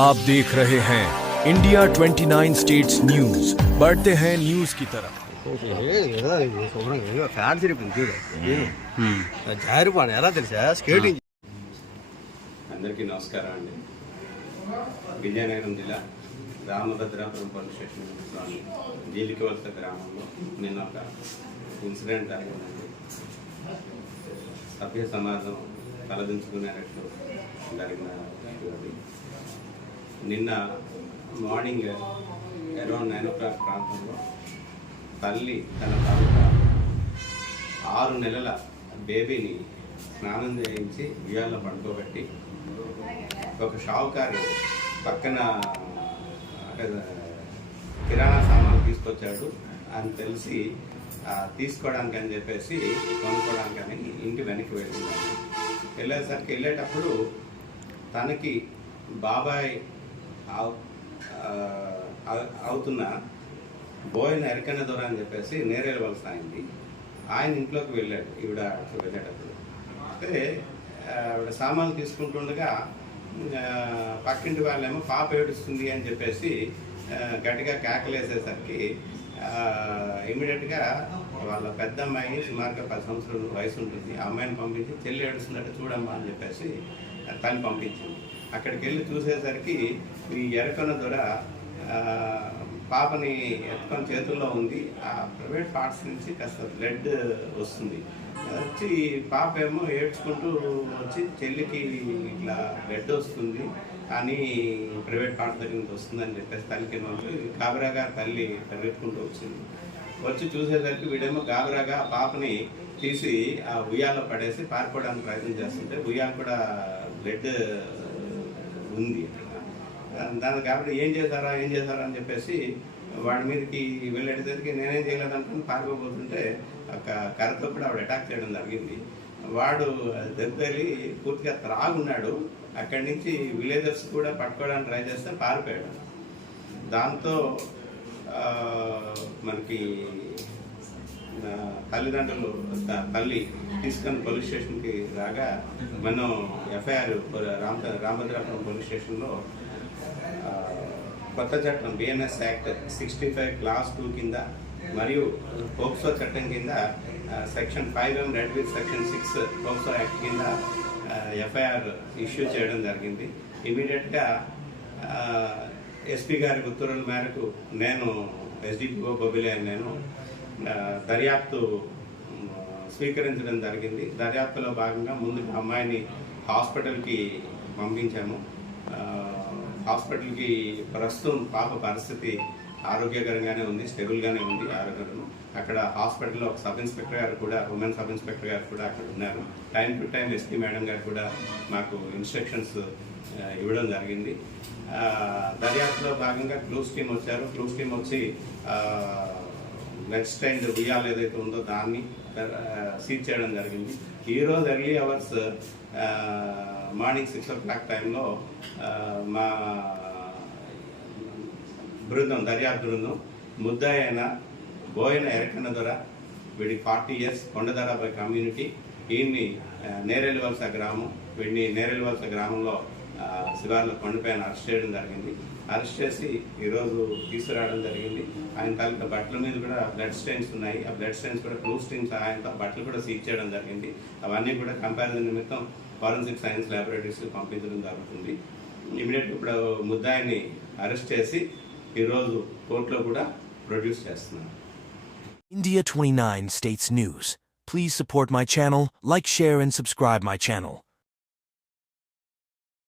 आप देख रहे हैं इंडिया 29 स्टेट्स न्यूज। बढ़ते हैं न्यूज की तरफ। అందరికీ నమస్కారం అండి. విజయనగరం జిల్లా రామభద్రాపురం పోలీస్ స్టేషన్లోని జీలికవలస గ్రామంలో నిన్న ఒక ఇన్సిడెంట్ అయిందండి. సభ్య సమాజం తలదించుకునేటట్లు జరిగిన అది. నిన్న మార్నింగ్ అరౌండ్ 9 o'clock ప్రాంతంలో తల్లి తన తాలూకా 6 నెలల బేబీని స్నానం చేయించి ఉయ్యాల్లో పడుకోబెట్టి ఒక షావుకారు పక్కన కిరాణా సామాన్లు తీసుకొచ్చాడు అని తెలిసి తీసుకోవడానికి అని చెప్పేసి కొనుక్కోవడానికని ఇంటి వెనక్కి వెళ్ళేటప్పుడు తనకి బాబాయ్ అవుతున్న బోయన ఎరకన్న దొర అని చెప్పేసి నేరేల వలస అయింది. ఆయన ఇంట్లోకి వెళ్ళాడు ఈవిడ వెళ్ళేటప్పుడు. అయితే ఆవిడ సామాన్లు తీసుకుంటుండగా పక్కింటి వాళ్ళేమో పాప ఏడుస్తుంది అని చెప్పేసి గట్టిగా కేకలేసేసరికి ఇమీడియట్గా వాళ్ళ పెద్ద అమ్మాయి సుమారుగా 10 సంవత్సరాల వయసు ఉంటుంది. ఆ అమ్మాయిని పంపించి చెల్లి ఏడుస్తున్నట్టు చూడమ్మా అని చెప్పేసి తల్లి పంపించింది. అక్కడికి వెళ్ళి చూసేసరికి ఈ ఎరకన్న దొర పాపని ఎత్తుకొని చేతుల్లో ఉంది. ఆ ప్రైవేట్ పార్ట్స్ నుంచి కాస్త బ్లడ్ వస్తుంది. వచ్చి పాప ఏమో ఏడ్చుకుంటూ వచ్చి చెల్లికి ఇట్లా బ్లడ్ వస్తుంది అని ప్రైవేట్ పార్ట్ దగ్గర నుంచి వస్తుందని చెప్పేసి తల్లికి ఏమో గాబరాగా తల్లి పరిగెత్తుకుంటూ వచ్చింది. వచ్చి చూసేసరికి వీడేమో గాబరాగా పాపని తీసి ఆ ఉయ్యాల్లో పడేసి పారిపోవడానికి ప్రయత్నం చేస్తుంటే ఉయ్యాలు కూడా బ్లడ్ ఉంది దాని. కాబట్టి ఏం చేశారా అని చెప్పేసి వాడి మీదకి వెళ్ళేటసరికి నేనేం చేయలేదనుకుని పారిపోతుంటే ఒక కర్రతో కూడా ఆవిడ అటాక్ చేయడం జరిగింది. వాడు దెబ్బలి పూర్తిగా త్రాగున్నాడు. అక్కడి నుంచి విలేజర్స్ కూడా పట్టుకోవడానికి ట్రై చేస్తే పారిపోయాడు. దాంతో మనకి తల్లిదండ్రులు తల్లి తీసుకొని పోలీస్ స్టేషన్కి రాగా మనం ఎఫ్ఐఆర్ రామభద్రాపురం పోలీస్ స్టేషన్లో కొత్త చట్టం బిఎన్ఎస్ యాక్ట్ 65 Clause 2 కింద మరియు పోక్సో చట్టం కింద section 5M red with section 6 POCSO act కింద ఎఫ్ఐఆర్ ఇష్యూ చేయడం జరిగింది. ఇమీడియట్గా ఎస్పీ గారి ఉత్తర్వుల మేరకు నేను ఎస్డిపిఓ బొబిలే నేను దర్యాప్తు స్వీకరించడం జరిగింది. దర్యాప్తులో భాగంగా ముందు అమ్మాయిని హాస్పిటల్కి పంపించాము. హాస్పిటల్కి ప్రస్తుతం పాప పరిస్థితి ఆరోగ్యకరంగానే ఉంది, స్టేబుల్గానే ఉంది ఆరోగ్యం. అక్కడ హాస్పిటల్లో ఒక సబ్ ఇన్స్పెక్టర్ గారు కూడా, ఉమెన్ సబ్ ఇన్స్పెక్టర్ గారు కూడా అక్కడ ఉన్నారు. Time to time SP madam గారు కూడా మాకు ఇన్స్ట్రక్షన్స్ ఇవ్వడం జరిగింది. దర్యాప్తులో భాగంగా క్లూస్ టీమ్ వచ్చారు. క్లూస్ టీమ్ వచ్చి నెక్స్ట్ అండ్ ఉయ్యాలు ఏదైతే ఉందో దాన్ని సీజ్ చేయడం జరిగింది. ఈరోజు ఎర్లీ అవర్స్ మార్నింగ్ 6 o'clock టైంలో మా దర్యాప్తు బృందం ముద్దాయి అయిన బోయన ఎరకన్న దొర, వీడి 40 years, కొండదరాబాయ్ కమ్యూనిటీ, వీడిని నేరేలవలస గ్రామం, వీడిని నేరేలవలస గ్రామంలో శివార్ల కొండపైన అరెస్ట్ చేయడం జరిగింది. అరెస్ట్ చేసి ఈరోజు తీసుకురావడం జరిగింది. ఆయన తాలూకా బట్టల మీద కూడా బ్లడ్ స్టెయిన్స్ ఉన్నాయి. ఆ బ్లడ్ స్టెయిన్స్ కూడా క్లూ స్టెయిన్స్ సహాయంతో బట్టలు కూడా సీజ్ చేయడం జరిగింది. అవన్నీ కూడా కంపారిజన్ నిమిత్తం ఫారెన్సిక్ సైన్స్ ల్యాబొరేటరీస్కి పంపించడం జరుగుతుంది. ఇమీడియట్గా ఇప్పుడు ముద్దాయిని అరెస్ట్ చేసి ఈరోజు కోర్టులో కూడా ప్రొడ్యూస్ చేస్తున్నాం. India 29 States News. Please support my channel, like, share and subscribe my channel.